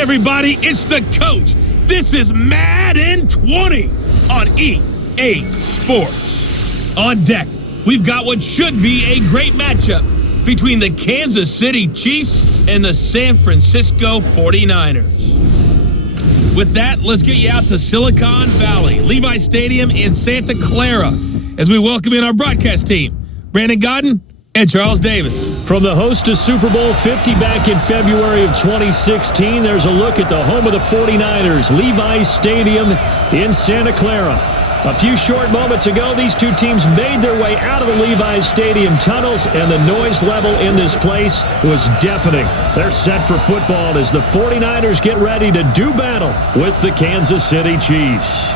everybody, it's the coach. This is Madden 20 on EA Sports. On deck, we've got what should be a great matchup between the Kansas City Chiefs and the San Francisco 49ers. With that, let's get you out to Silicon Valley, Levi Stadium in Santa Clara, as we welcome in our broadcast team, Brandon Godden and Charles Davis. From the host to Super Bowl 50 back in February of 2016, there's a look at the home of the 49ers, Levi Stadium in Santa Clara. A few short moments ago, these two teams made their way out of the Levi Stadium tunnels, and the noise level in this place was deafening. They're set for football as the 49ers get ready to do battle with the Kansas City Chiefs.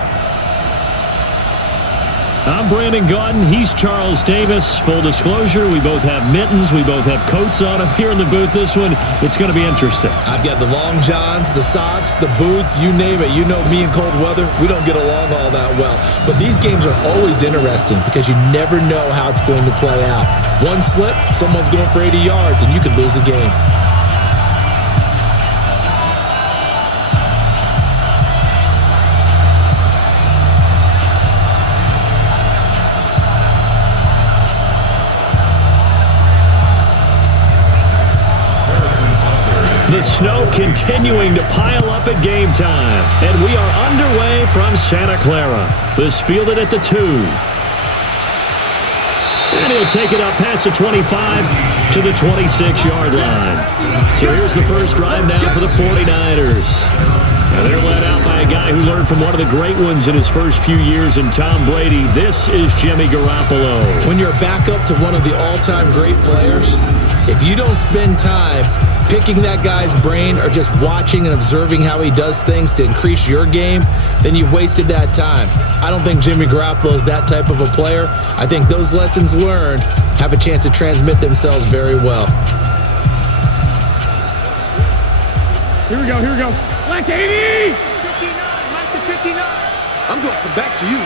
I'm Brandon Godden. He's Charles Davis. Full disclosure, we both have mittens. We both have coats on them here in the booth. This one, it's going to be interesting. I've got the long johns, the socks, the boots, you name it. You know me in cold weather, we don't get along all that well. But these games are always interesting because you never know how it's going to play out. One slip, someone's going for 80 yards, and you could lose a game. The snow continuing to pile up at game time. And we are underway from Santa Clara. This fielded at the 2. And he'll take it up past the 25 to the 26-yard line. So here's the first drive now for the 49ers. And they're led out by a guy who learned from one of the great ones in his first few years in Tom Brady. This is Jimmy Garoppolo. When you're a backup to one of the all-time great players, if you don't spend time picking that guy's brain or just watching and observing how he does things to increase your game, then you've wasted that time. I don't think Jimmy Garoppolo is that type of a player. I think those lessons learned have a chance to transmit themselves very well. Here we go. Black 80! 59, Mike to 59. I'm going to come back to you.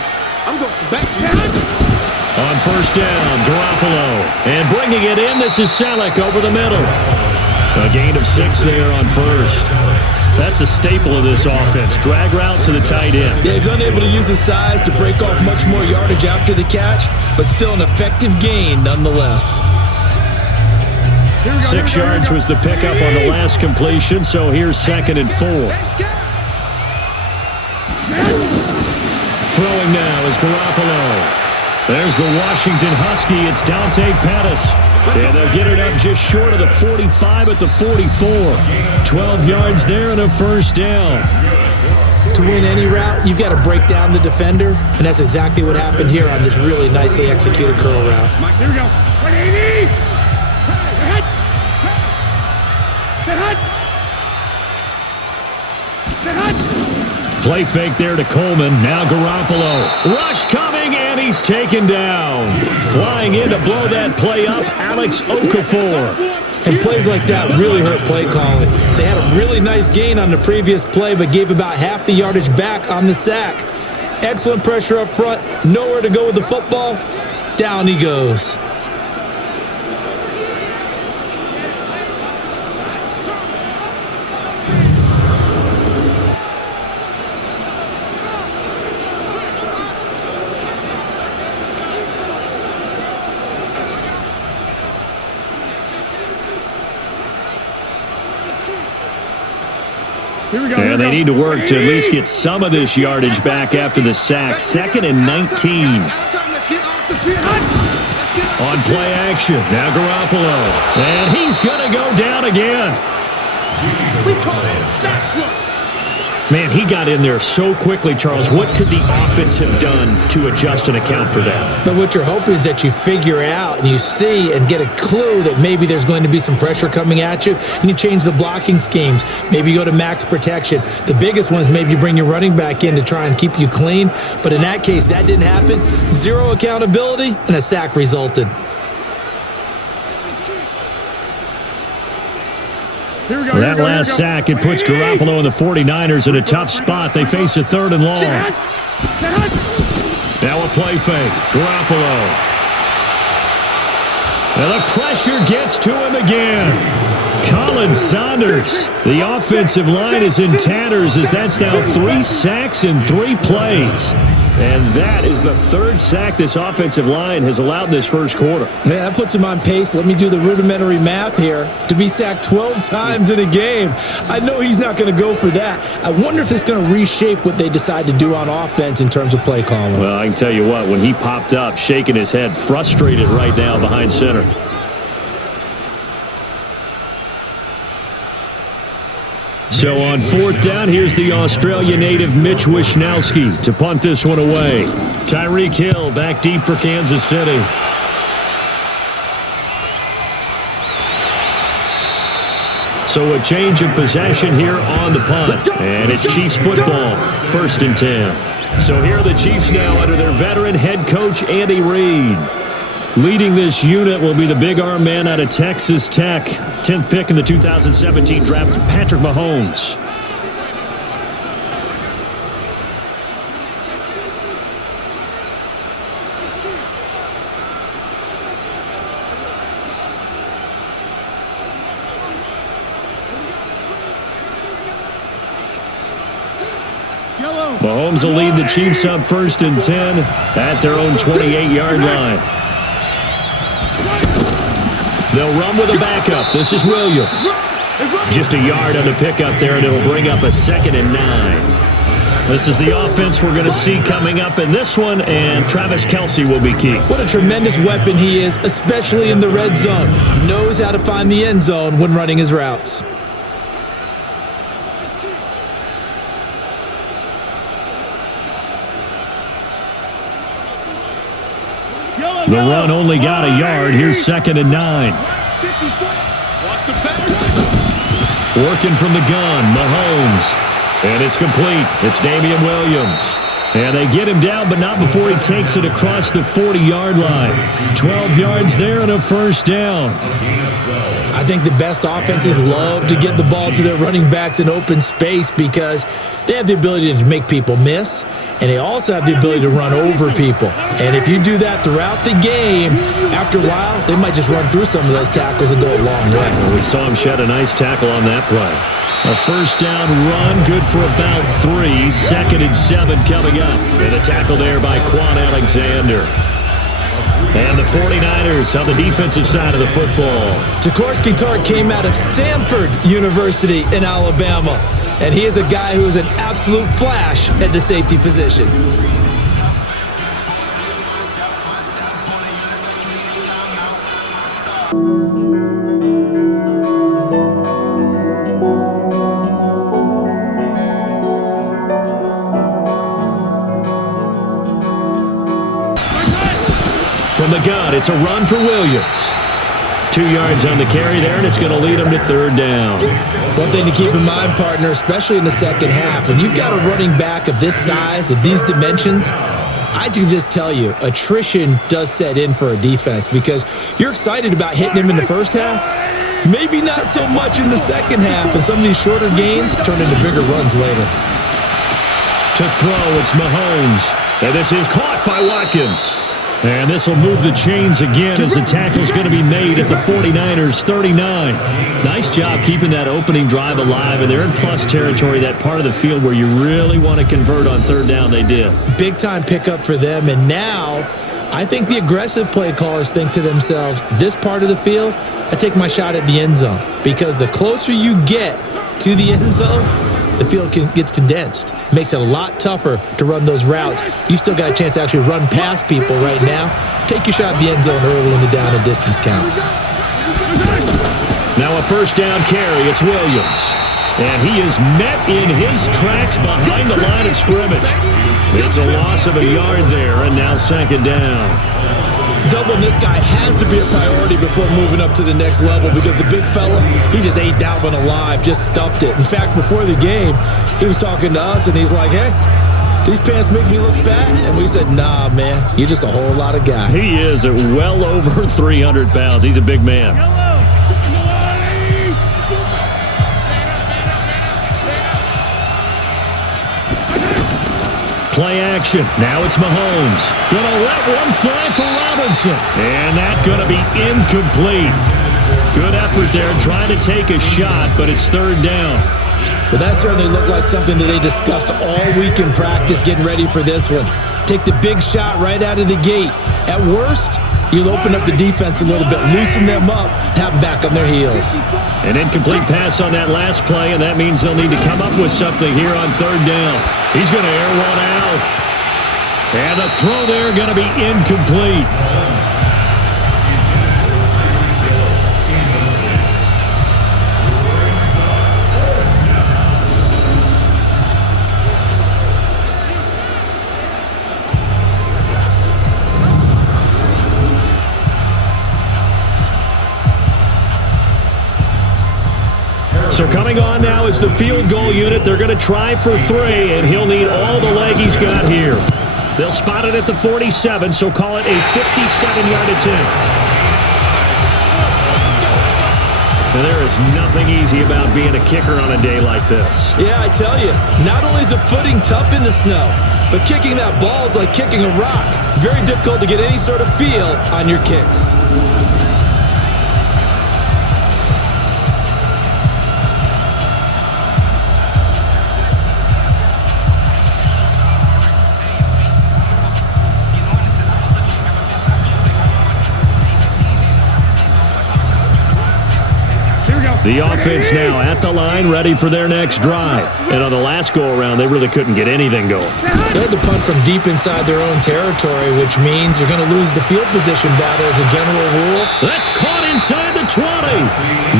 On first down, Garoppolo. And bringing it in, this is Selleck over the middle. A gain of 6 there on first. That's a staple of this offense. Drag route to the tight end. Yeah, he's unable to use his size to break off much more yardage after the catch, but still an effective gain nonetheless. 6 yards was the pickup on the last completion, so here's 2nd and 4. Throwing now is Garoppolo. There's the Washington Husky. It's Dante Pettis. And they'll get it up just short of the 45 at the 44. 12 yards there and a first down. To win any route, you've got to break down the defender, and that's exactly what happened here on this really nicely executed curl route. Here we go. 180! Play fake there to Coleman. Now Garoppolo. Rush coming, and he's taken down. Flying in to blow that play up, Alex Okafor. And plays like that really hurt play calling. They had a really nice gain on the previous play, but gave about half the yardage back on the sack. Excellent pressure up front. Nowhere to go with the football. Down he goes. And they need to work to at least get some of this yardage back after the sack. 2nd and 19. On play action. Now Garoppolo. And he's going to go down again. We call it sack. Man, he got in there so quickly, Charles. What could the offense have done to adjust and account for that? But what you're hoping is that you figure out and you see and get a clue that maybe there's going to be some pressure coming at you, and you change the blocking schemes. Maybe you go to max protection. The biggest one is maybe you bring your running back in to try and keep you clean. But in that case, that didn't happen. Zero accountability, and a sack resulted. That last sack, it puts Garoppolo and the 49ers in a tough spot. They face a 3rd and long. Now a play fake. Garoppolo. And the pressure gets to him again. Colin Saunders. The offensive line is in tatters as that's now 3 sacks in 3 plays. And that is the 3rd sack this offensive line has allowed this first quarter. Man, that puts him on pace. Let me do the rudimentary math here. To be sacked 12 times in a game. I know he's not going to go for that. I wonder if it's going to reshape what they decide to do on offense in terms of play calling. Well, I can tell you what, when he popped up, shaking his head, frustrated right now behind center. So on 4th down, here's the Australia native Mitch Wishnowsky to punt this one away. Tyreek Hill back deep for Kansas City. So a change of possession here on the punt. And it's Chiefs football, 1st and 10. So here are the Chiefs now under their veteran head coach Andy Reid. Leading this unit will be the big arm man out of Texas Tech. 10th pick in the 2017 draft, Patrick Mahomes. Mahomes will lead the Chiefs up 1st and 10 at their own 28-yard line. They'll run with a backup. This is Williams. Just a yard on the pickup there, and it'll bring up a 2nd and 9. This is the offense we're going to see coming up in this one, and Travis Kelce will be key. What a tremendous weapon he is, especially in the red zone. Knows how to find the end zone when running his routes. The run only got a yard. Here's 2nd and 9. Working from the gun, Mahomes. And it's complete. It's Damian Williams. And they get him down, but not before he takes it across the 40-yard line. 12 yards there and a 1st down. I think the best offenses love to get the ball to their running backs in open space because they have the ability to make people miss, and they also have the ability to run over people. And if you do that throughout the game, after a while, they might just run through some of those tackles and go a long way. Well, we saw him shed a nice tackle on that play. A 1st down run, good for about 3. 2nd and 7 coming up. And a tackle there by Quan Alexander. And the 49ers on the defensive side of the football. Jaworski Tartt came out of Samford University in Alabama. And he is a guy who is an absolute flash at the safety position. From the gun, it's a run for Williams. 2 yards on the carry there, and it's going to lead him to 3rd down. One thing to keep in mind, partner, especially in the second half, when you've got a running back of this size, of these dimensions, I can just tell you, attrition does set in for a defense because you're excited about hitting him in the first half, maybe not so much in the second half, and some of these shorter gains turn into bigger runs later. To throw, it's Mahomes, and this is caught by Watkins. And this will move the chains again as the tackle's going to be made at the 49ers' 39. Nice job keeping that opening drive alive, and they're in plus territory, that part of the field where you really want to convert on 3rd down. They did. Big-time pickup for them, and now I think the aggressive play callers think to themselves, this part of the field, I take my shot at the end zone, because the closer you get to the end zone, the field gets condensed. Makes it a lot tougher to run those routes. You still got a chance to actually run past people right now. Take your shot at the end zone early in the down and distance count. Now a 1st down carry. It's Williams. And he is met in his tracks behind the line of scrimmage. It's a loss of a yard there, and now 2nd down. Doubling this guy has to be a priority before moving up to the next level because the big fella, he just ate that one alive, just stuffed it. In fact, before the game, he was talking to us, and he's like, hey, these pants make me look fat? And we said, nah, man, you're just a whole lot of guy. He is at well over 300 pounds. He's a big man. Play action. Now it's Mahomes. Gonna let one fly for Robinson. And that's gonna be incomplete. Good effort there, trying to take a shot, but it's third down. Well, that certainly looked like something that they discussed all week in practice getting ready for this one. Take the big shot right out of the gate. At worst, you'll open up the defense a little bit, loosen them up, have them back on their heels. An incomplete pass on that last play, and that means they'll need to come up with something here on third down. He's going to air one out. And the throw there going to be incomplete. So coming on now is the field goal unit. They're going to try for 3, and he'll need all the leg he's got here. They'll spot it at the 47, so call it a 57-yard attempt. Now, there is nothing easy about being a kicker on a day like this. Yeah, I tell you, not only is the footing tough in the snow, but kicking that ball is like kicking a rock. Very difficult to get any sort of feel on your kicks. The offense now at the line, ready for their next drive. And on the last go-around, they really couldn't get anything going. They had to punt from deep inside their own territory, which means you're going to lose the field position battle as a general rule. That's caught inside the 20.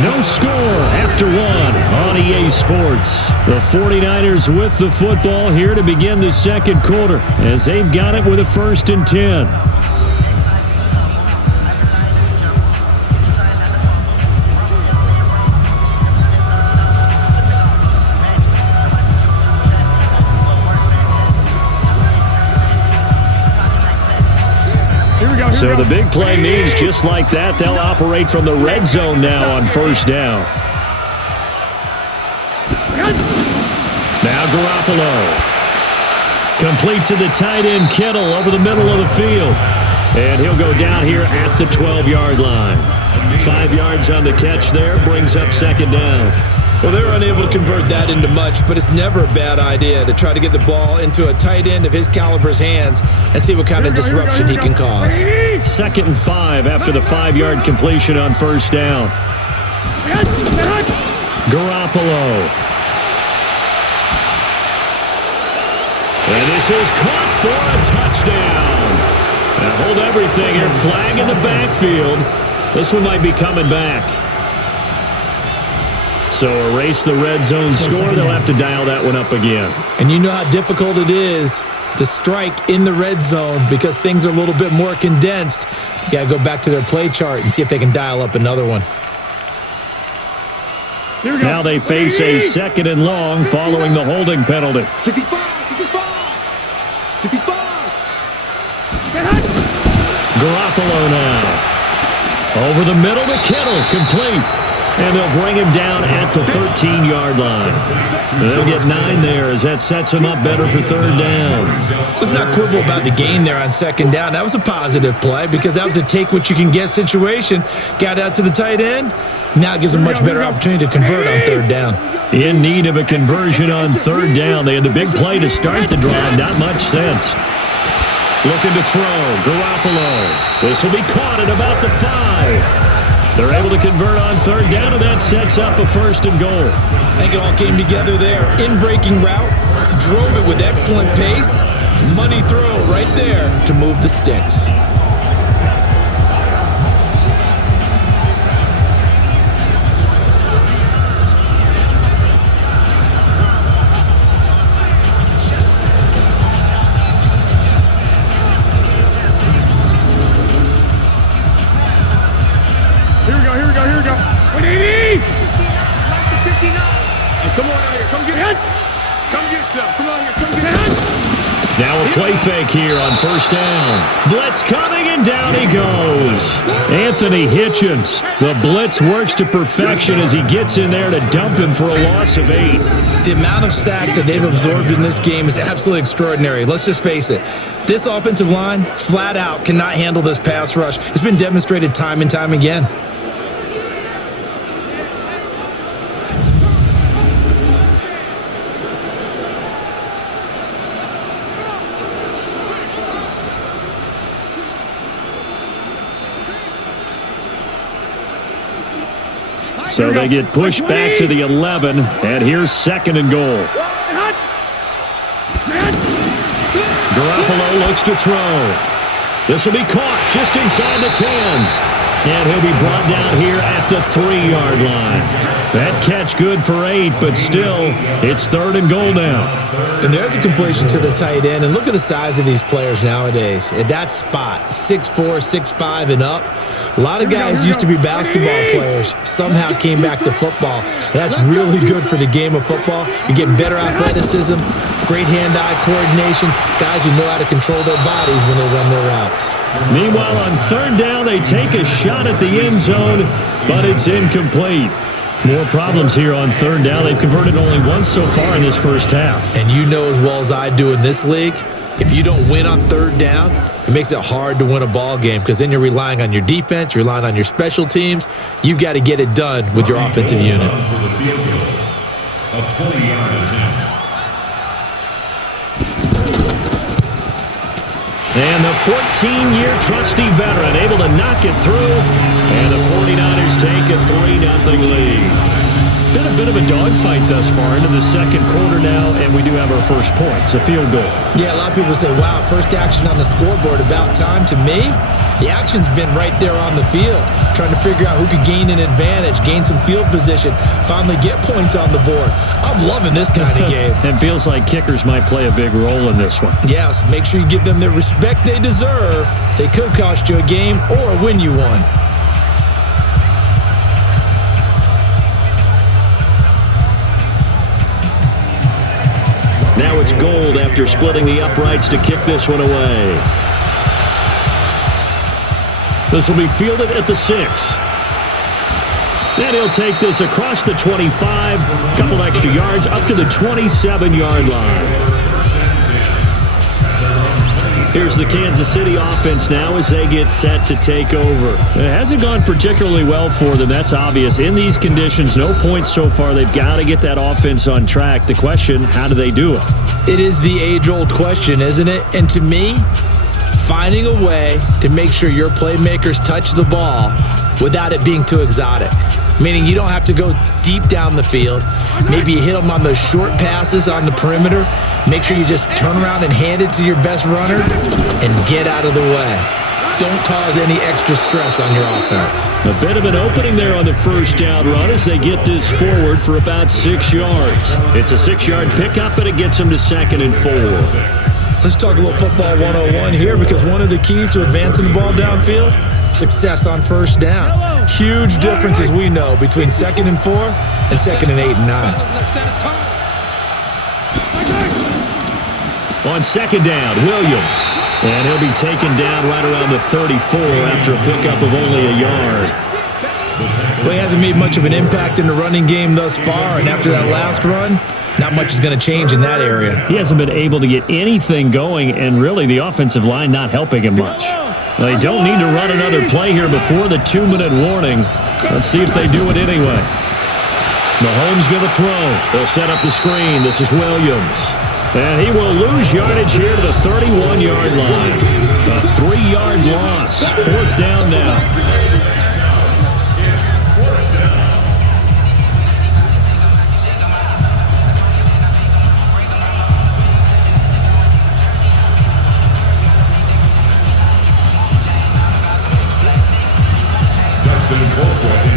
No score after 1 on EA Sports. The 49ers with the football here to begin the second quarter as they've got it with a 1st and 10. So the big play means just like that, they'll operate from the red zone now on 1st down. Now Garoppolo. Complete to the tight end Kittle over the middle of the field. And he'll go down here at the 12-yard line. 5 yards on the catch there, brings up 2nd down. Well, they were unable to convert that into much, but it's never a bad idea to try to get the ball into a tight end of his caliber's hands and see what kind of disruption he can cause. 2nd and 5 after the 5-yard completion on 1st down. Garoppolo. And this is caught for a touchdown. Now hold everything here. Flag in the backfield. This one might be coming back. So erase the red zone score. They'll have to dial that one up again. And you know how difficult it is to strike in the red zone because things are a little bit more condensed. You got to go back to their play chart and see if they can dial up another one. Now they face a 2nd and long following the holding penalty. 65. Garoppolo now. Over the middle to Kittle. Complete. And they'll bring him down at the 13-yard line. They'll get 9 there as that sets him up better for 3rd down. Let's not quibble about the gain there on 2nd down. That was a positive play because that was a take-what-you-can-get situation. Got out to the tight end. Now it gives them a much better opportunity to convert on 3rd down. In need of a conversion on 3rd down. They had the big play to start the drive. Not much sense. Looking to throw. Garoppolo. This will be caught at about the 5. They're able to convert on 3rd down, and that sets up a 1st and goal. I think it all came together there. In-breaking route, drove it with excellent pace. Money throw right there to move the sticks. Here we go. 180! Like the 59. And come on out here. Come get it. Come get some. Come on here. Come get it. Now a play fake here on 1st down. Blitz coming, and down he goes. Anthony Hitchens. The blitz works to perfection as he gets in there to dump him for a loss of 8. The amount of sacks that they've absorbed in this game is absolutely extraordinary. Let's just face it. This offensive line, flat out, cannot handle this pass rush. It's been demonstrated time and time again. So they get pushed back to the 11, and here's 2nd and goal. Garoppolo looks to throw. This will be caught just inside the 10. And he'll be brought down here at the 3-yard line. That catch good for 8, but still, it's 3rd and goal now. And there's a completion to the tight end. And look at the size of these players nowadays. At that spot, 6'4", 6'5", and up. A lot of guys used to be basketball players, somehow came back to football. And that's really good for the game of football. You're getting better athleticism, great hand-eye coordination, guys who know how to control their bodies when they run their routes. Meanwhile, on 3rd down, they take a shot at the end zone, but it's incomplete. More problems here on 3rd down. They've converted only once so far in this first half. And you know as well as I do in this league, if you don't win on 3rd down, it makes it hard to win a ball game because then you're relying on your defense, you're relying on your special teams. You've got to get it done with your offensive unit. A 20-yard attempt. And the 14-year trusty veteran able to knock it through. And the 49ers take a 3-0 lead. Been a bit of a dogfight thus far into the 2nd quarter now, and we do have our first points, a field goal. Yeah, a lot of people say, wow, first action on the scoreboard, about time. To me, the action's been right there on the field, trying to figure out who could gain an advantage, gain some field position, finally get points on the board. I'm loving this kind of game. It feels like kickers might play a big role in this one. Yes, make sure you give them the respect they deserve. They could cost you a game or win you one. Now it's Gold after splitting the uprights to kick this one away. This will be fielded at the 6. Then he'll take this across the 25, couple extra yards up to the 27-yard line. Here's the Kansas City offense now as they get set to take over. It hasn't gone particularly well for them, that's obvious. In these conditions, no points so far. They've got to get that offense on track. The question, how do they do it? It is the age-old question, isn't it? And to me, finding a way to make sure your playmakers touch the ball without it being too exotic. Meaning you don't have to go deep down the field. Maybe you hit them on those short passes on the perimeter. Make sure you just turn around and hand it to your best runner and get out of the way. Don't cause any extra stress on your offense. A bit of an opening there on the first down run as they get this forward for about 6 yards. It's a 6-yard pickup, and it gets them to 2nd and 4. Let's talk a little football 101 here, because one of the keys to advancing the ball downfield, success on first down. Huge difference, as we know, between 2nd and 4 and 2nd and 8 and 9. On 2nd down, Williams. And he'll be taken down right around the 34 after a pickup of only a yard. Well, he hasn't made much of an impact in the running game thus far, and after that last run, not much is going to change in that area. He hasn't been able to get anything going, and really the offensive line not helping him much. They don't need to run another play here before the 2-minute warning. Let's see if they do it anyway. Mahomes going to throw. They'll set up the screen. This is Williams. And he will lose yardage here to the 31-yard line. A 3-yard loss. 4th down now.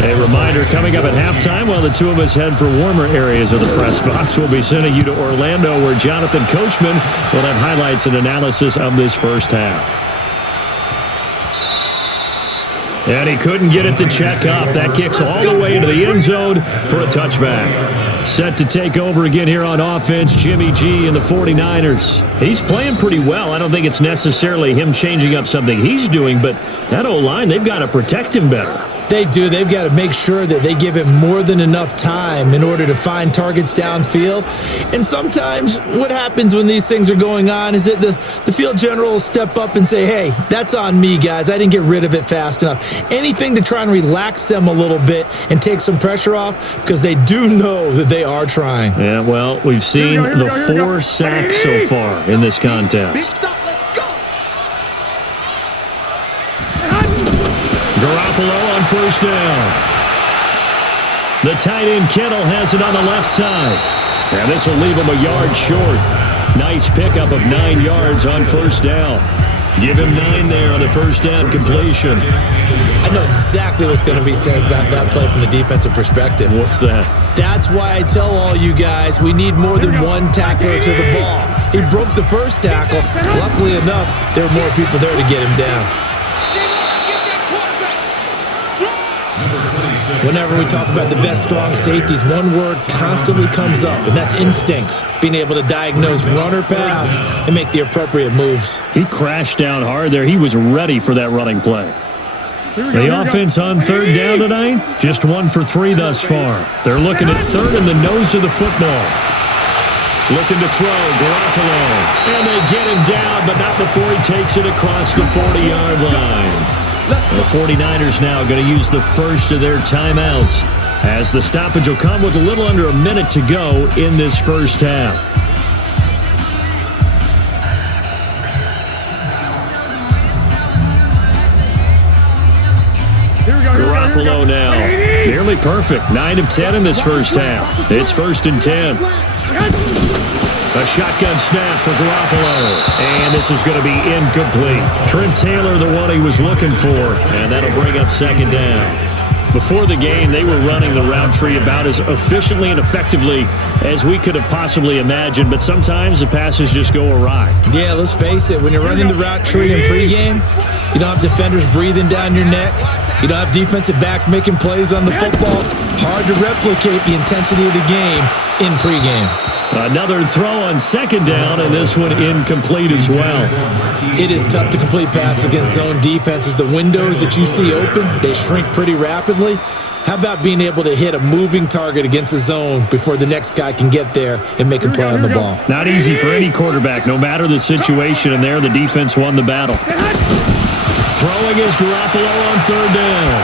A reminder, coming up at halftime, while the two of us head for warmer areas of the press box, we'll be sending you to Orlando, where Jonathan Coachman will have highlights and analysis of this first half. And he couldn't get it to check up. That kicks all the way into the end zone for a touchback. Set to take over again here on offense, Jimmy G and the 49ers. He's playing pretty well. I don't think it's necessarily him changing up something he's doing, but that O-line, they've got to protect him better. They do. They've got to make sure that they give him more than enough time in order to find targets downfield. And sometimes what happens when these things are going on is that the field general will step up and say, hey, that's on me, guys. I didn't get rid of it fast enough. Anything to try and relax them a little bit and take some pressure off, because they do know that they are trying. Yeah, well, we've seen the 4 sacks so far in this contest. Garoppolo on first down. The tight end Kittle has it on the left side. And this will leave him a yard short. Nice pickup of 9 yards on first down. Give him 9 there on the first down completion. I know exactly what's going to be said about that play from the defensive perspective. What's that? That's why I tell all you guys we need more than one tackler to the ball. He broke the first tackle. Luckily enough, there were more people there to get him down. Whenever we talk about the best strong safeties, one word constantly comes up, and that's instincts. Being able to diagnose run or pass and make the appropriate moves. He crashed down hard there. He was ready for that running play. The offense on third down tonight, just 1 for 3 thus far. They're looking at third in the nose of the football. Looking to throw, Garoppolo. And they get him down, but not before he takes it across the 40-yard line. The 49ers now going to use the first of their timeouts as the stoppage will come with a little under a minute to go in this first half. Garoppolo now. Nearly perfect. 9 of 10 in this first half. It's 1st and 10. A shotgun snap for Garoppolo. And this is going to be incomplete. Trent Taylor, the one he was looking for. And that'll bring up 2nd down. Before the game, they were running the route tree about as efficiently and effectively as we could have possibly imagined. But sometimes the passes just go awry. Yeah, let's face it. When you're running the route tree in pregame, you don't have defenders breathing down your neck. You don't have defensive backs making plays on the football. Hard to replicate the intensity of the game in pregame. Another throw on 2nd down, and this one incomplete as well. It is tough to complete passes against zone defenses. The windows that you see open, they shrink pretty rapidly. How about being able to hit a moving target against a zone before the next guy can get there and make a play on the ball? Not easy for any quarterback, no matter the situation, and there the defense won the battle. Throwing is Garoppolo on 3rd down.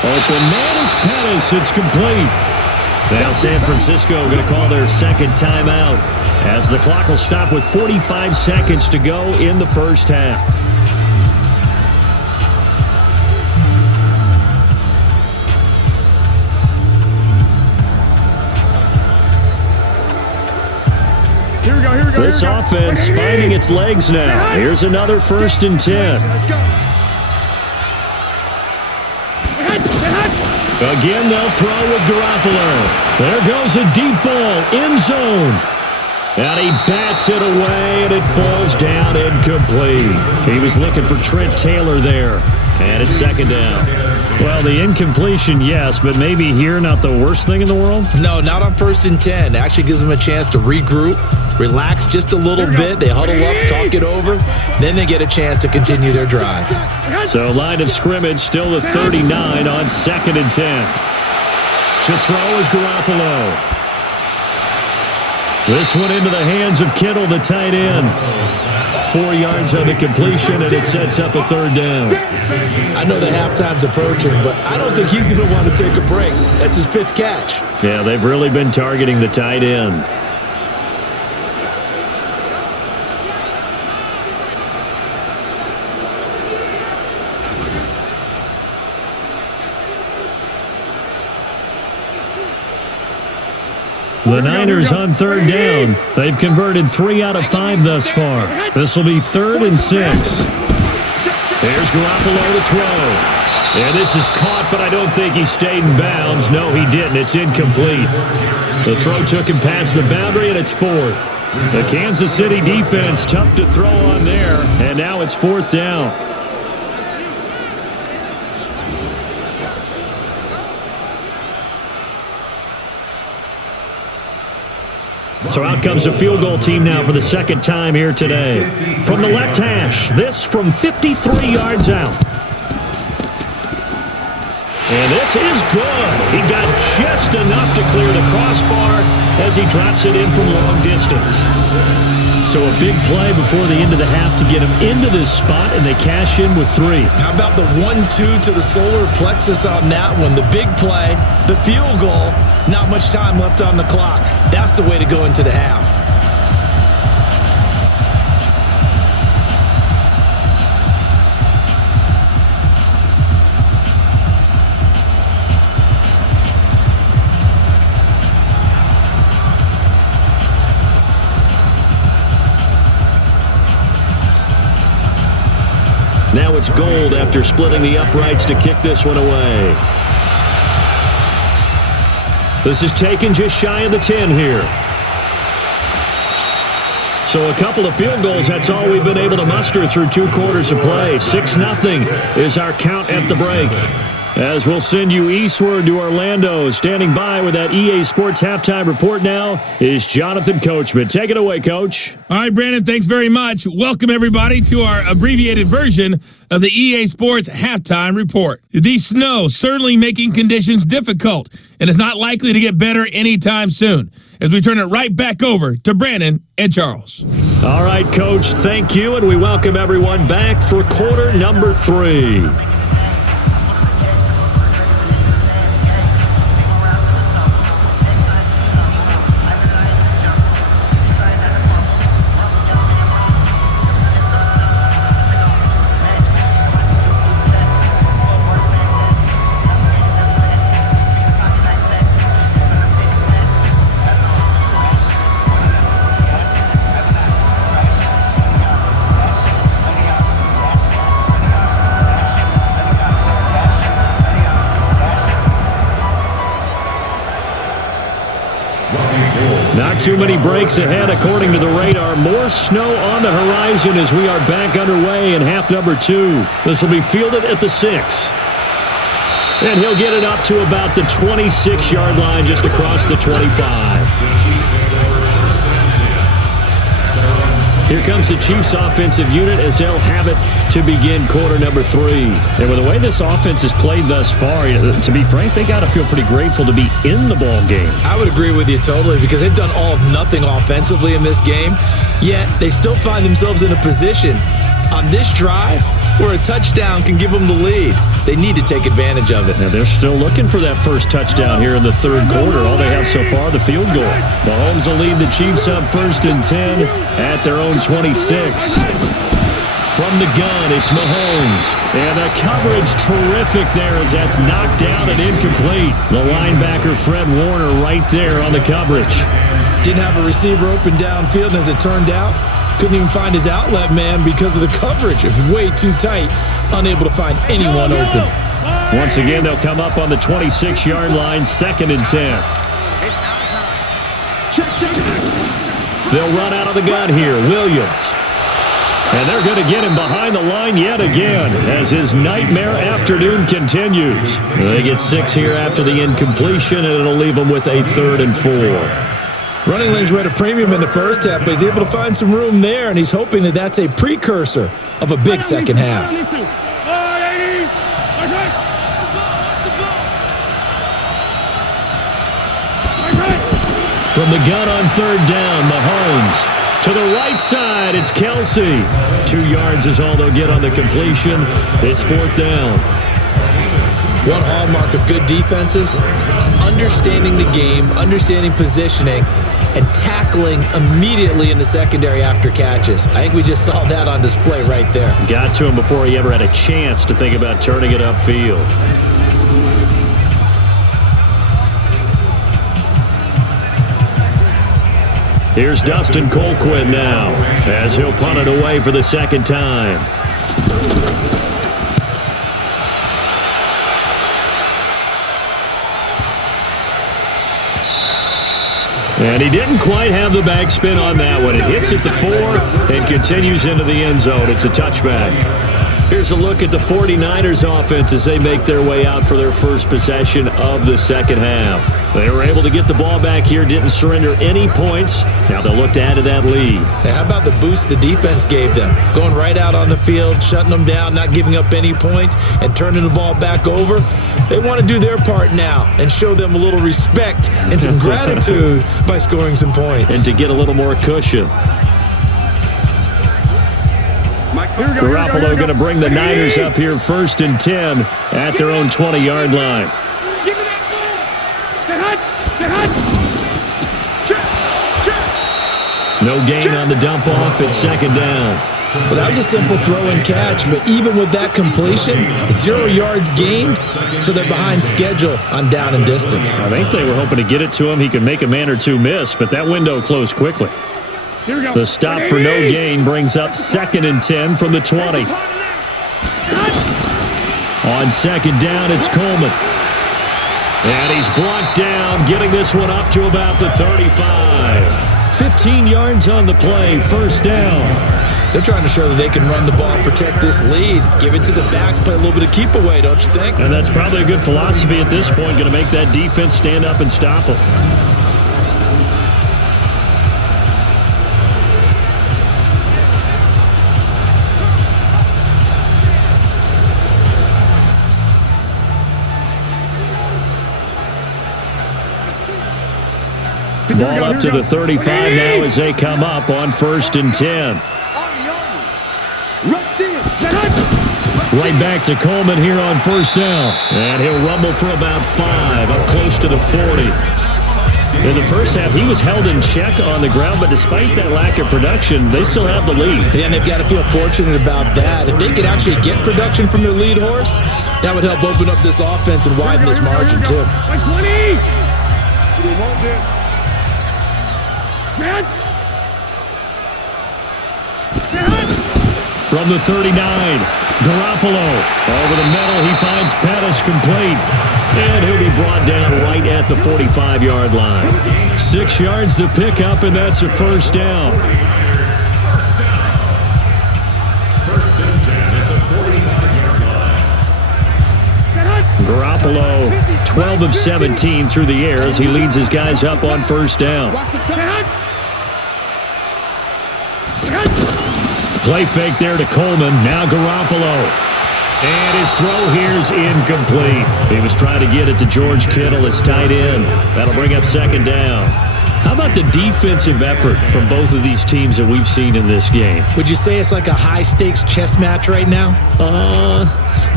Open man is Pettis. It's complete. Now San Francisco going to call their 2nd timeout as the clock will stop with 45 seconds to go in the first half. Here we go. This offense finding its legs now. Here's another 1st and 10. Let's go. Again, they'll throw with Garoppolo. There goes a deep ball, end zone. And he bats it away, and it falls down incomplete. He was looking for Trent Taylor there, and it's 2nd down. Well, the incompletion, yes, but maybe here not the worst thing in the world? No, not on 1st and 10. It actually gives them a chance to regroup, relax just a little bit. They huddle up, talk it over. Then they get a chance to continue their drive. So line of scrimmage still the 39 on 2nd and 10. To throw is Garoppolo. This one into the hands of Kittle, the tight end. 4 yards on the completion, and it sets up a 3rd down. I know the halftime's approaching, but I don't think he's going to want to take a break. That's his 5th catch. Yeah, they've really been targeting the tight end. The Niners on 3rd down. They've converted 3 out of 5 thus far. This will be 3rd and 6. Here's Garoppolo to throw. And this is caught, but I don't think he stayed in bounds. No, he didn't. It's incomplete. The throw took him past the boundary, and it's 4th. The Kansas City defense tough to throw on there, and now it's 4th down. So out comes the field goal team now for the 2nd time here today. From the left hash, this from 53 yards out. And this is good. He got just enough to clear the crossbar as he drops it in from long distance. So a big play before the end of the half to get him into this spot, and they cash in with 3. How about the 1-2 to the solar plexus on that one? The big play, the field goal, not much time left on the clock. That's the way to go into the half. Now it's Gold after splitting the uprights to kick this one away. This is taken just shy of the 10 here. So a couple of field goals, that's all we've been able to muster through 2 quarters of play. 6-0 is our count at the break. As we'll send you eastward to Orlando. Standing by with that EA Sports Halftime Report now is Jonathan Coachman. Take it away, Coach. All right, Brandon, thanks very much. Welcome, everybody, to our abbreviated version of the EA Sports Halftime Report. The snow certainly making conditions difficult, and it's not likely to get better anytime soon, as we turn it right back over to Brandon and Charles. All right, Coach, thank you, and we welcome everyone back for quarter number 3. Not too many breaks ahead according to the radar. More snow on the horizon as we are back underway in half number 2. This will be fielded at the 6. And he'll get it up to about the 26-yard line just across the 25. Here comes the Chiefs offensive unit as they'll have it to begin quarter number 3. And with the way this offense has played thus far, to be frank, they got to feel pretty grateful to be in the ball game. I would agree with you totally because they've done all of nothing offensively in this game, yet they still find themselves in a position on this drive where a touchdown can give them the lead. They need to take advantage of it. Now they're still looking for that first touchdown here in the third quarter. All they have so far, the field goal. Mahomes will lead the Chiefs up 1st and 10 at their own 26. From the gun, it's Mahomes. And the coverage terrific there as that's knocked down and incomplete. The linebacker, Fred Warner, right there on the coverage. Didn't have a receiver open downfield, and as it turned out, couldn't even find his outlet man because of the coverage. It was way too tight, unable to find anyone open. Once again, they'll come up on the 26-yard line, 2nd and 10. They'll run out of the gun here, Williams. And they're going to get him behind the line yet again as his nightmare afternoon continues. They get 6 here after the incompletion, and it'll leave them with a 3rd and 4. Running lanes were at a premium in the first half, but he's able to find some room there, and he's hoping that that's a precursor of a big second half. From the gun on 3rd down, Mahomes. To the right side, it's Kelsey. 2 yards is all they'll get on the completion. It's 4th down. One hallmark of good defenses is understanding the game, understanding positioning, and tackling immediately in the secondary after catches. I think we just saw that on display right there. Got to him before he ever had a chance to think about turning it upfield. Here's Dustin Colquhoun now as he'll punt it away for the 2nd time. And he didn't quite have the backspin on that one. It hits at the 4 and continues into the end zone. It's a touchback. Here's a look at the 49ers offense as they make their way out for their first possession of the second half. They were able to get the ball back here, didn't surrender any points. Now they'll look to add to that lead. Hey, how about the boost the defense gave them? Going right out on the field, shutting them down, not giving up any points, and turning the ball back over. They want to do their part now and show them a little respect and some gratitude by scoring some points. And to get a little more cushion. Garoppolo going to bring the Niners up here 1st and 10 at their own 20-yard line. No gain on the dump off. It's 2nd down. Well, that was a simple throw and catch, but even with that completion, 0 yards gained, so they're behind schedule on down and distance. I think they were hoping to get it to him. He could make a man or two miss, but that window closed quickly. The stop for no gain brings up 2nd and 10 from the 20. On second down, it's Coleman. And he's brought down, getting this one up to about the 35. 15 yards on the play, first down. They're trying to show that they can run the ball and protect this lead. Give it to the backs, play a little bit of keep away, don't you think? And that's probably a good philosophy at this point, going to make that defense stand up and stop them. Ball up to the 35 now as they come up on 1st and 10. Right back to Coleman here on 1st down. And he'll rumble for about 5, up close to the 40. In the first half, he was held in check on the ground, but despite that lack of production, they still have the lead. Yeah, and they've got to feel fortunate about that. If they could actually get production from their lead horse, that would help open up this offense and widen this margin, too. 20! We want this. From the 39, Garoppolo. Over the middle, he finds Pettis complete. And he'll be brought down right at the 45-yard line. 6 yards the pickup, and that's a first down. First and 10 at the 45-yard line. Garoppolo, 12 of 17 through the air as he leads his guys up on first down. Play fake there to Coleman. Now Garoppolo. And his throw here's incomplete. He was trying to get it to George Kittle, his tight end. That'll bring up second down. How about the defensive effort from both of these teams that we've seen in this game? Would you say it's like a high-stakes chess match right now?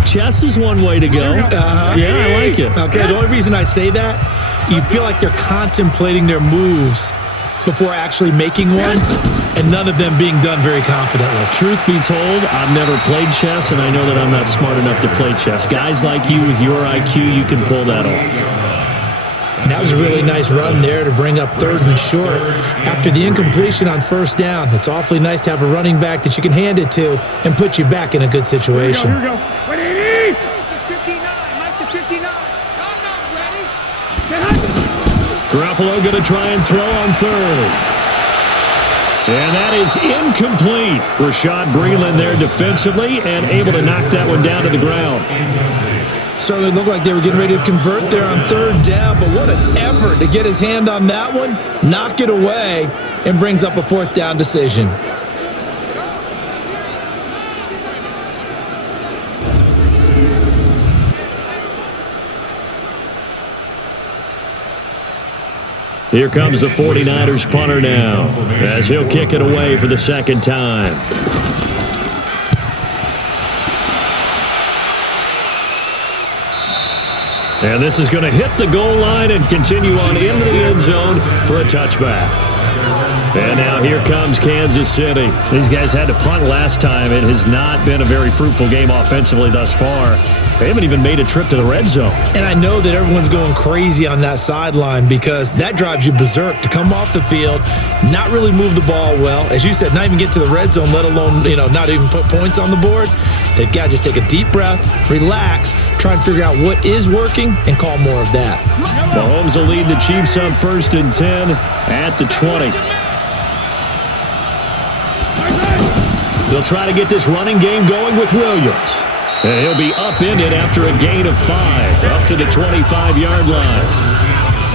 Chess is one way to go. Yeah, I like it. Okay, the only reason I say that, you feel like they're contemplating their moves before actually making one, and none of them being done very confidently. Truth be told, I've never played chess, and I know that I'm not smart enough to play chess. Guys like you with your IQ, you can pull that off. And that was a really nice run there to bring up 3rd and short. After the incompletion on 1st down, it's awfully nice to have a running back that you can hand it to and put you back in a good situation. Here we go. 180! It's 59. Mike to 59. I'm not ready. Garoppolo going to try and throw on 3rd. And that is incomplete. Rashad Breeland there defensively and able to knock that one down to the ground. Certainly looked like they were getting ready to convert there on 3rd down, but what an effort to get his hand on that one, knock it away, and brings up a 4th down decision. Here comes the 49ers punter now as he'll kick it away for the 2nd time. And this is going to hit the goal line and continue on into the end zone for a touchback. And now here comes Kansas City. These guys had to punt last time. It has not been a very fruitful game offensively thus far. They haven't even made a trip to the red zone. And I know that everyone's going crazy on that sideline because that drives you berserk to come off the field, not really move the ball well. As you said, not even get to the red zone, let alone, not even put points on the board. They've got to just take a deep breath, relax, try and figure out what is working, and call more of that. Mahomes will lead the Chiefs up 1st and 10 at the 20. They'll try to get this running game going with Williams. And he'll be upended after a gain of 5, up to the 25-yard line.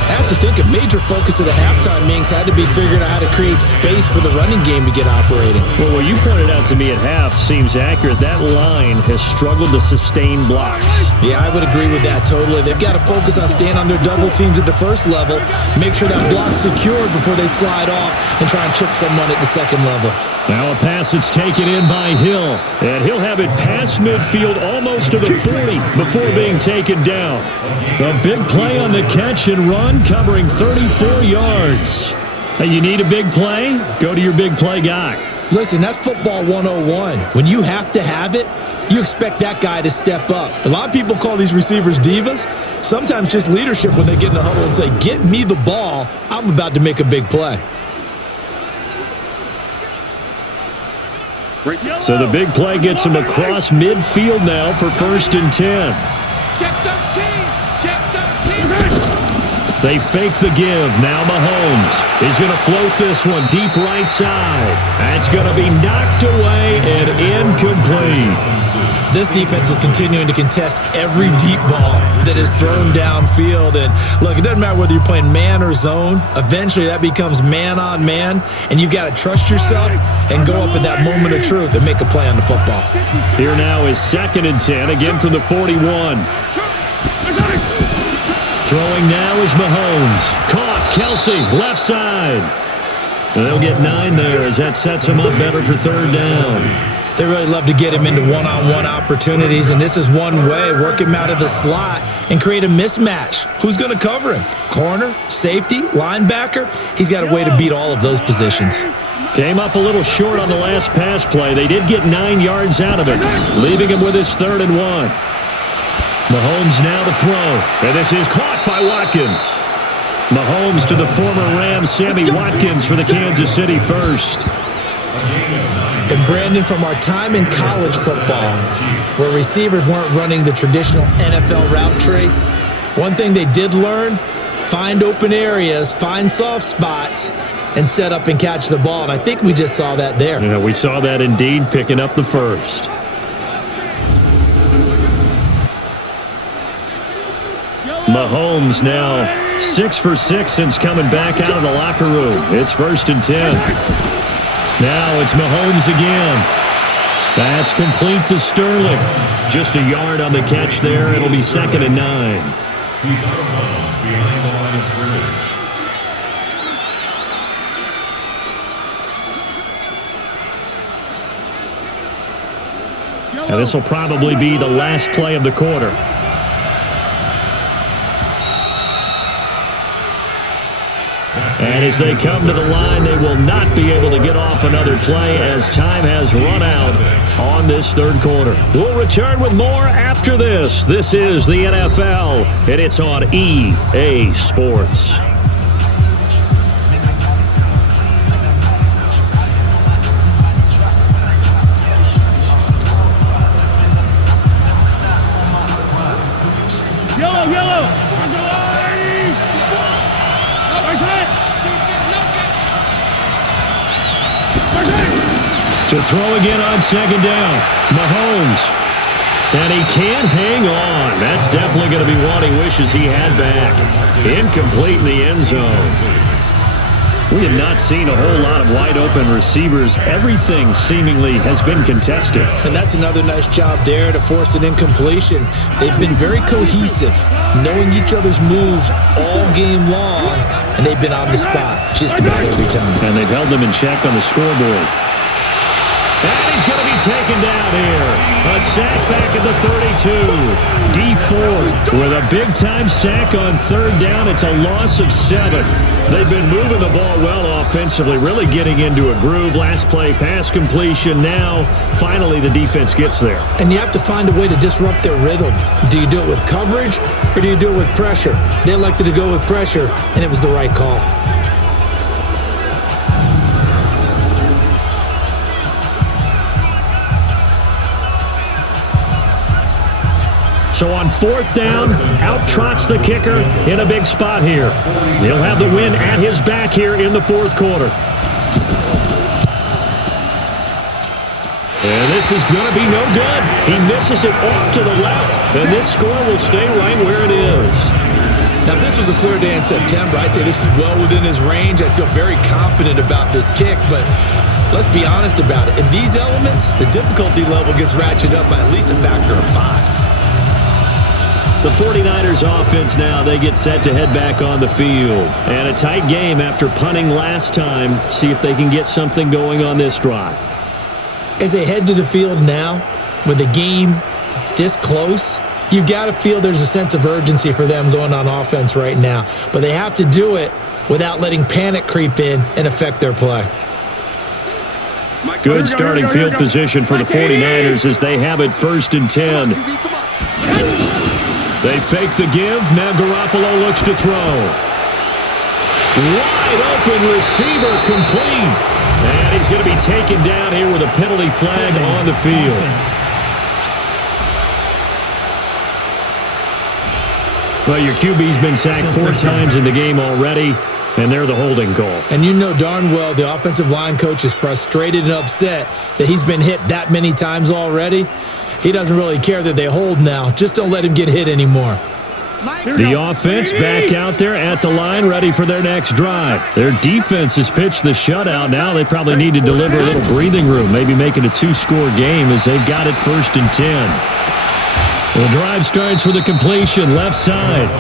I have to think a major focus of the halftime meetings had to be figuring out how to create space for the running game to get operating. Well, what you pointed out to me at half seems accurate. That line has struggled to sustain blocks. Yeah, I would agree with that totally. They've got to focus on staying on their double teams at the first level, make sure that block's secured before they slide off and try and chip someone at the second level. Now a pass that's taken in by Hill, and he'll have it past midfield almost to the 40 before being taken down. A big play on the catch and run, covering 34 yards. Hey, you need a big play? Go to your big play guy. Listen, that's football 101. When you have to have it, you expect that guy to step up. A lot of people call these receivers divas. Sometimes just leadership when they get in the huddle and say, get me the ball, I'm about to make a big play. So the big play gets him across midfield now for 1st and 10. Check 13. Check 13. They fake the give. Now Mahomes is going to float this one deep right side. That's going to be knocked away and incomplete. This defense is continuing to contest every deep ball that is thrown downfield. And look, it doesn't matter whether you're playing man or zone. Eventually, that becomes man on man. And you've got to trust yourself and go up at that moment of truth and make a play on the football. Here now is 2nd and 10, again from the 41. Throwing now is Mahomes. Caught. Kelsey, left side. They'll get 9 there as that sets him up better for 3rd down. They really love to get him into one-on-one opportunities, and this is one way. Work him out of the slot and create a mismatch. Who's going to cover him? Corner, safety, linebacker? He's got a way to beat all of those positions. Came up a little short on the last pass play. They did get 9 yards out of it, leaving him with his 3rd and 1. Mahomes now to throw, and this is caught by Watkins. Mahomes to the former Rams, Sammy Watkins for the Kansas City first. And Brandon, from our time in college football, where receivers weren't running the traditional NFL route tree, one thing they did learn, find open areas, find soft spots, and set up and catch the ball. And I think we just saw that there. Yeah, we saw that indeed, picking up the first. Mahomes now 6 for 6 since coming back out of the locker room. It's 1st and 10. Now it's Mahomes again. That's complete to Sterling. Just a yard on the catch there. It'll be 2nd and 9. He's out of bounds behind the line of scrimmage. And this will probably be the last play of the quarter. And as they come to the line, they will not be able to get off another play as time has run out on this 3rd quarter. We'll return with more after this. This is the NFL, and it's on EA Sports. To throw again on 2nd down, Mahomes. And he can't hang on. That's definitely going to be one he wishes he had back. Incomplete in the end zone. We have not seen a whole lot of wide-open receivers. Everything seemingly has been contested. And that's another nice job there to force an incompletion. They've been very cohesive, knowing each other's moves all game long, and they've been on the spot just about every time. And they've held them in check on the scoreboard. And he's going to be taken down here. A sack back at the 32. Dee Ford with a big-time sack on 3rd down. It's a loss of 7. They've been moving the ball well offensively, really getting into a groove. Last play, pass completion. Now, finally, the defense gets there. And you have to find a way to disrupt their rhythm. Do you do it with coverage or do you do it with pressure? They elected to go with pressure, and it was the right call. So on 4th down, out trots the kicker in a big spot here. He'll have the win at his back here in the 4th quarter. And this is going to be no good. He misses it off to the left, and this score will stay right where it is. Now, if this was a clear day in September, I'd say this is well within his range. I'd feel very confident about this kick, but let's be honest about it. In these elements, the difficulty level gets ratcheted up by at least a factor of 5. The 49ers offense now, they get set to head back on the field. And a tight game after punting last time. See if they can get something going on this drive. As they head to the field now, with the game this close, you've got to feel there's a sense of urgency for them going on offense right now. But they have to do it without letting panic creep in and affect their play. Good starting field position for the 49ers as they have it 1st and 10. They fake the give. Now Garoppolo looks to throw. Wide open receiver complete. And he's going to be taken down here with a penalty flag on the field. Well, your QB's been sacked 4 times in the game already, and they're the holding call. And you know darn well the offensive line coach is frustrated and upset that he's been hit that many times already. He doesn't really care that they hold now. Just don't let him get hit anymore. The offense back out there at the line, ready for their next drive. Their defense has pitched the shutout. Now they probably need to deliver a little breathing room, maybe make it a 2-score game as they've got it 1st and 10. The drive starts with a completion, left side.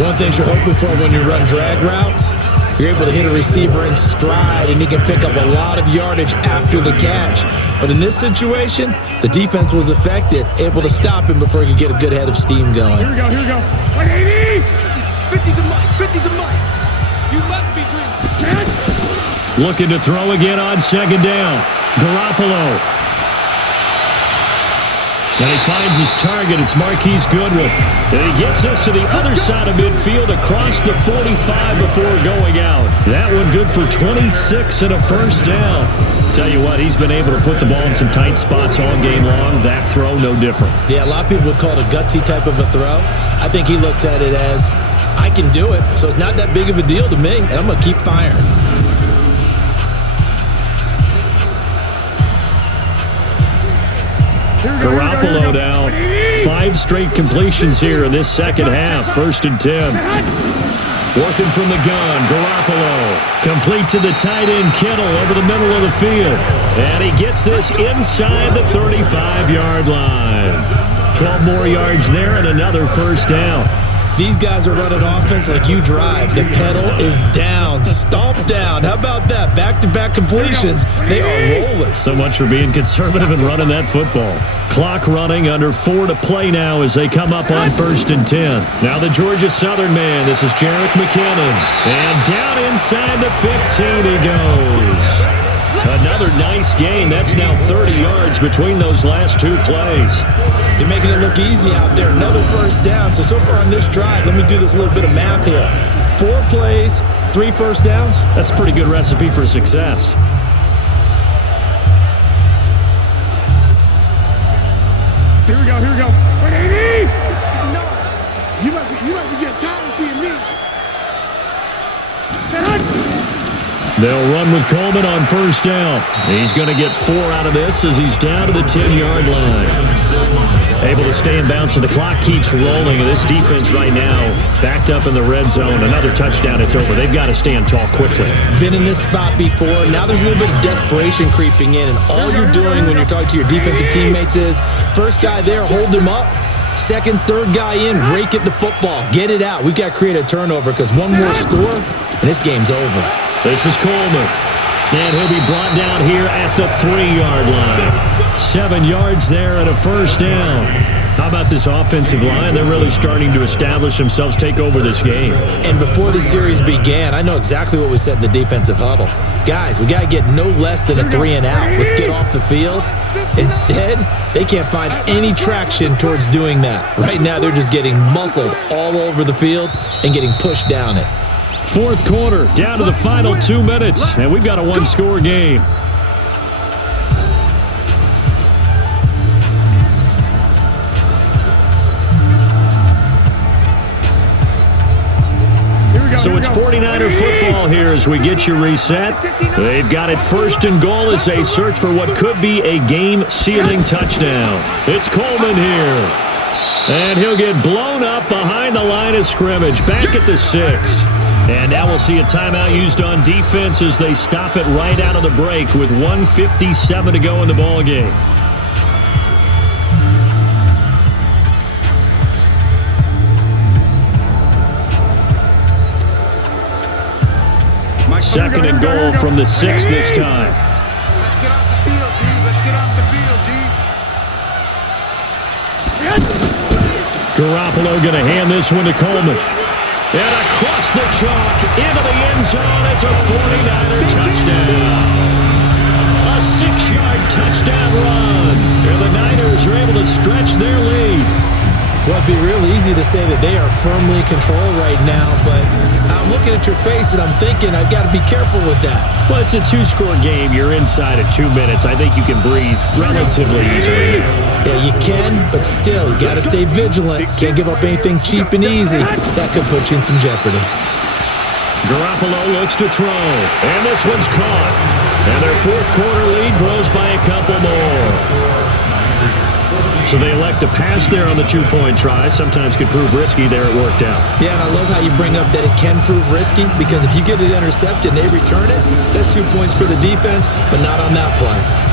One thing you're hoping for when you run drag routes, you're able to hit a receiver in stride, and he can pick up a lot of yardage after the catch. But in this situation, the defense was effective, able to stop him before he could get a good head of steam going. Here we go, here we go. 180! 50 to Mike, 50 to Mike. You must be dreaming. Looking to throw again on 2nd down. Garoppolo. And he finds his target. It's Marquise Goodwin. And he gets this to the other side of midfield across the 45 before going out. That one good for 26 and a 1st down. Tell you what, he's been able to put the ball in some tight spots all game long. That throw, no different. Yeah, a lot of people would call it a gutsy type of a throw. I think he looks at it as, I can do it, so it's not that big of a deal to me, and I'm going to keep firing. Garoppolo now, 5 straight completions here in this second half. 1st and 10. Working from the gun, Garoppolo. Complete to the tight end, Kittle, over the middle of the field. And he gets this inside the 35-yard line. 12 more yards there and another 1st down. These guys are running offense like you drive. The pedal is down, stomp down. How about that? Back-to-back completions. They are rolling. So much for being conservative and running that football. Clock running, under 4 to play now as they come up on 1st and 10. Now the Georgia Southern man. This is Jerick McKinnon. And down inside the 15 he goes. Another nice gain. That's now 30 yards between those last 2 plays. They're making it look easy out there. Another 1st down. So far on this drive, let me do this little bit of math here. 4 plays, 3 1st downs. That's a pretty good recipe for success. Here we go, here we go. 180! No. You must be getting tired of seeing me. They'll run with Coleman on 1st down. He's going to get 4 out of this as he's down to the 10-yard line. Able to stay in bounds, and the clock keeps rolling. And this defense right now backed up in the red zone. Another touchdown, it's over. They've got to stand tall quickly. Been in this spot before. Now there's a little bit of desperation creeping in, and all you're doing when you're talking to your defensive teammates is, first guy there, hold him up. 2nd, 3rd guy in, rake at the football. Get it out. We've got to create a turnover because one more score, and this game's over. This is Coleman. And he'll be brought down here at the 3-yard line. 7 yards there and a 1st down. How about this offensive line? They're really starting to establish themselves, take over this game. And before the series began, I know exactly what we said in the defensive huddle. Guys, we got to get no less than a 3 and out. Let's get off the field. Instead, they can't find any traction towards doing that. Right now, they're just getting muscled all over the field and getting pushed down it. 4th quarter, down to the final 2 minutes, and we've got a 1-score game. So it's 49er football here as we get you reset. They've got it 1st and goal as they search for what could be a game-sealing touchdown. It's Coleman here. And he'll get blown up behind the line of scrimmage, back at the 6. And now we'll see a timeout used on defense as they stop it right out of the break with 1:57 to go in the ballgame. Second and goal from the 6 this time. Let's get off the field, D. Let's get off the field, D. Garoppolo going to hand this one to Coleman. And across the chalk, into the end zone, it's a 49er touchdown. A 6-yard touchdown run. And the Niners are able to stretch their lead. Well, it'd be real easy to say that they are firmly in control right now, but I'm looking at your face and I'm thinking I've got to be careful with that. Well, it's a two-score game. You're inside of 2 minutes. I think you can breathe relatively easily. Yeah, you can, but still, you got to stay vigilant. Can't give up anything cheap and easy. That could put you in some jeopardy. Garoppolo looks to throw, and this one's caught. And their fourth quarter lead grows by a couple more. So they elect to pass there on the two-point try. Sometimes could prove risky. There it worked out. Yeah, and I love how you bring up that it can prove risky, because if you get it intercepted and they return it, that's 2 points for the defense, but not on that play.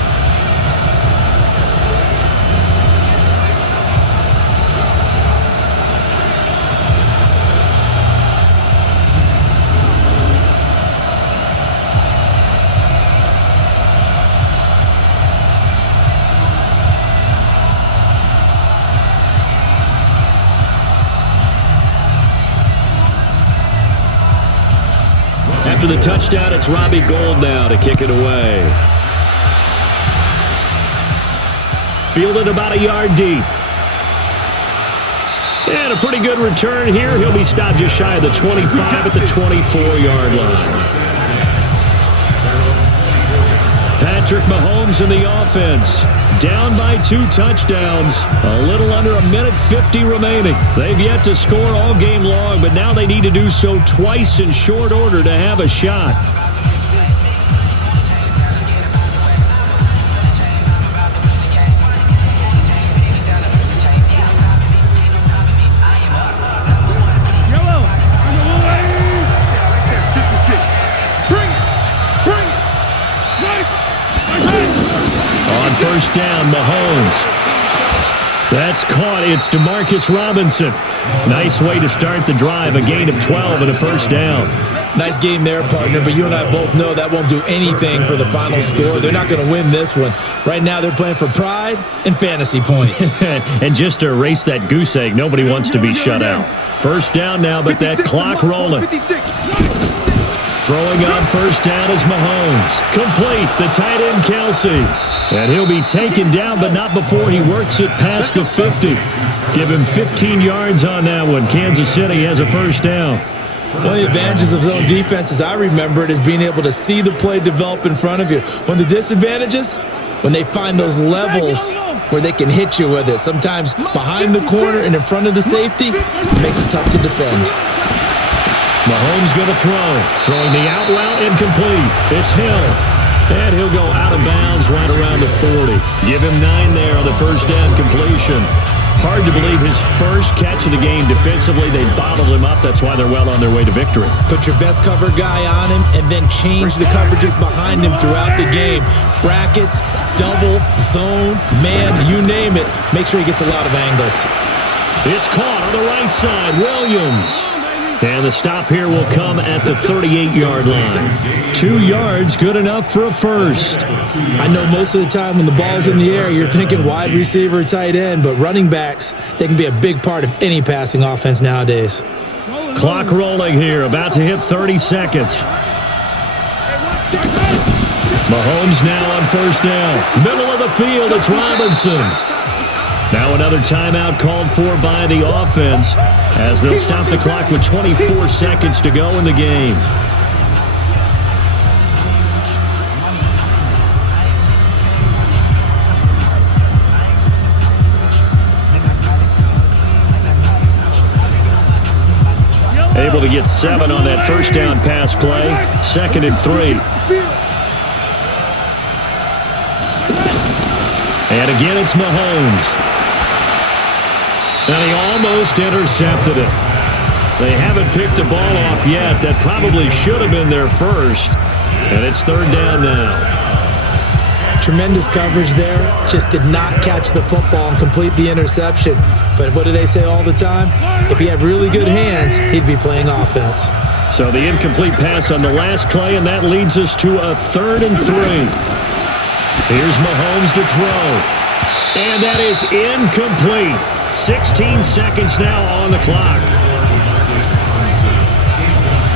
After the touchdown, it's Robbie Gould now to kick it away. Fielded about a yard deep. And a pretty good return here. He'll be stopped just shy of the 25 at the 24-yard line. Patrick Mahomes in the offense. Down by 2 touchdowns. A little under a minute 50 remaining. They've yet to score all game long, but now they need to do so twice in short order to have a shot. First down, Mahomes. That's caught. It's DeMarcus Robinson. Nice way to start the drive. A gain of 12 and a first down. Nice game there, partner, but you and I both know that won't do anything for the final score. They're not going to win this one. Right now, they're playing for pride and fantasy points. And just to erase that goose egg, nobody wants to be shut out. First down now, but that clock rolling. Throwing on first down is Mahomes. Complete, the tight end Kelsey. And he'll be taken down, but not before he works it past the 50. Give him 15 yards on that one. Kansas City has a first down. One of the advantages of zone defense, as I remember it, is being able to see the play develop in front of you. One of the disadvantages, when they find those levels where they can hit you with it. Sometimes behind the corner and in front of the safety, it makes it tough to defend. Mahomes going to throw. Throwing the out route incomplete. It's Hill. And he'll go out of bounds right around the 40. Give him 9 there on the first down completion. Hard to believe his first catch of the game defensively. They bottled him up. That's why they're well on their way to victory. Put your best cover guy on him and then change the coverages behind him throughout the game. Brackets, double, zone, man, you name it. Make sure he gets a lot of angles. It's caught on the right side. Williams. And the stop here will come at the 38-yard line. 2 yards, good enough for a first. I know most of the time when the ball's in the air, you're thinking wide receiver, tight end, but running backs, they can be a big part of any passing offense nowadays. Clock rolling here, about to hit 30 seconds. Mahomes now on first down. Middle of the field, it's Robinson. Now another timeout called for by the offense as they'll stop the clock with 24 seconds to go in the game. Able to get 7 on that first down pass play. 2nd and 3. And again, it's Mahomes. And he almost intercepted it. They haven't picked a ball off yet. That probably should have been their first. And it's 3rd down now. Tremendous coverage there. Just did not catch the football and complete the interception. But what do they say all the time? If he had really good hands, he'd be playing offense. So the incomplete pass on the last play, and that leads us to a 3rd and 3. Here's Mahomes to throw. And that is incomplete. 16 seconds now on the clock.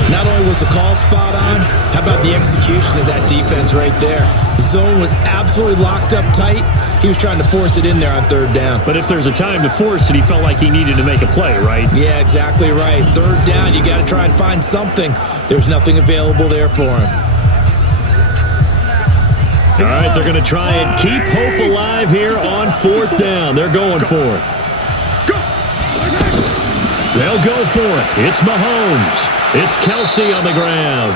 Not only was the call spot on, how about the execution of that defense right there? The zone was absolutely locked up tight. He was trying to force it in there on third down. But if there's a time to force it, he felt like he needed to make a play, right? Yeah, exactly right. Third down, you got to try and find something. There's nothing available there for him. All right, they're going to try and keep hope alive here on fourth down. They're going for it. They'll go for it. It's Mahomes. It's Kelsey on the ground.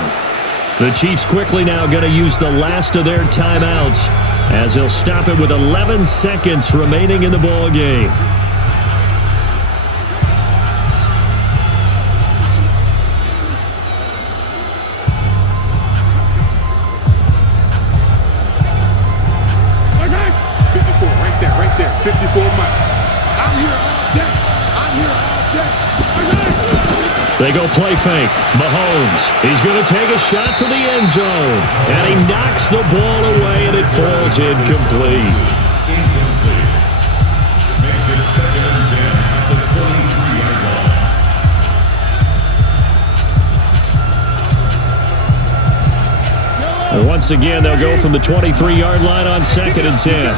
The Chiefs quickly now going to use the last of their timeouts as they'll stop it with 11 seconds remaining in the ball game. Right there. 54 Mike. I'm here all day. They go play fake. Mahomes, he's going to take a shot for the end zone. And he knocks the ball away, and it falls incomplete. Makes it 2nd and 10 at the 23-yard line. Once again, they'll go from the 23-yard line on 2nd and 10.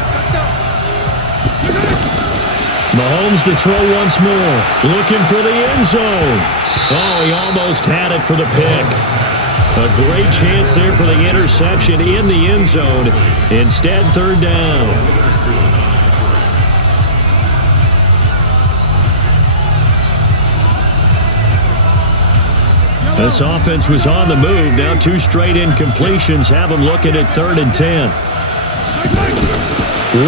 Mahomes to throw once more. Looking for the end zone. Oh, he almost had it for the pick. A great chance there for the interception in the end zone. Instead, third down. This offense was on the move. Now 2 straight incompletions have them looking at 3rd and 10.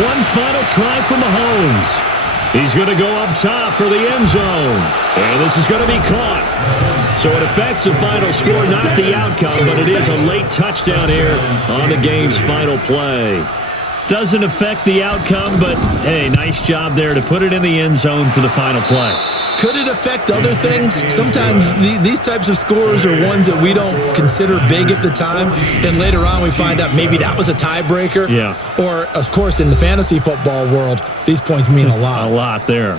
One final try for Mahomes. He's going to go up top for the end zone. And this is going to be caught. So it affects the final score, not the outcome, but it is a late touchdown here on the game's final play. Doesn't affect the outcome, but hey, nice job there to put it in the end zone for the final play. Could it affect other things? Sometimes these types of scores are ones that we don't consider big at the time. Then later on we find out maybe that was a tiebreaker. Yeah. Or, of course, in the fantasy football world, these points mean a lot. A lot there.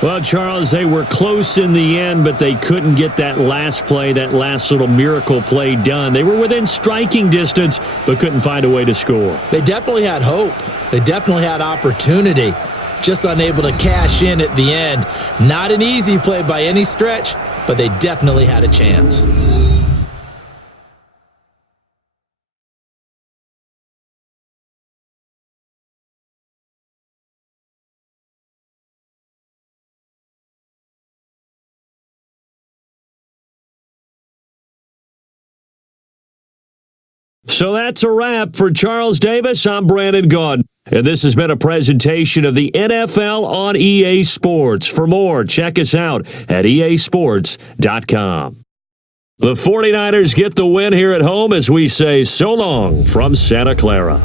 Well, Charles, they were close in the end, but they couldn't get that last play, that last little miracle play done. They were within striking distance, but couldn't find a way to score. They definitely had hope. They definitely had opportunity. Just unable to cash in at the end. Not an easy play by any stretch, but they definitely had a chance. So that's a wrap for Charles Davis. I'm Brandon Gaudin. And this has been a presentation of the NFL on EA Sports. For more, check us out at easports.com. The 49ers get the win here at home as we say so long from Santa Clara.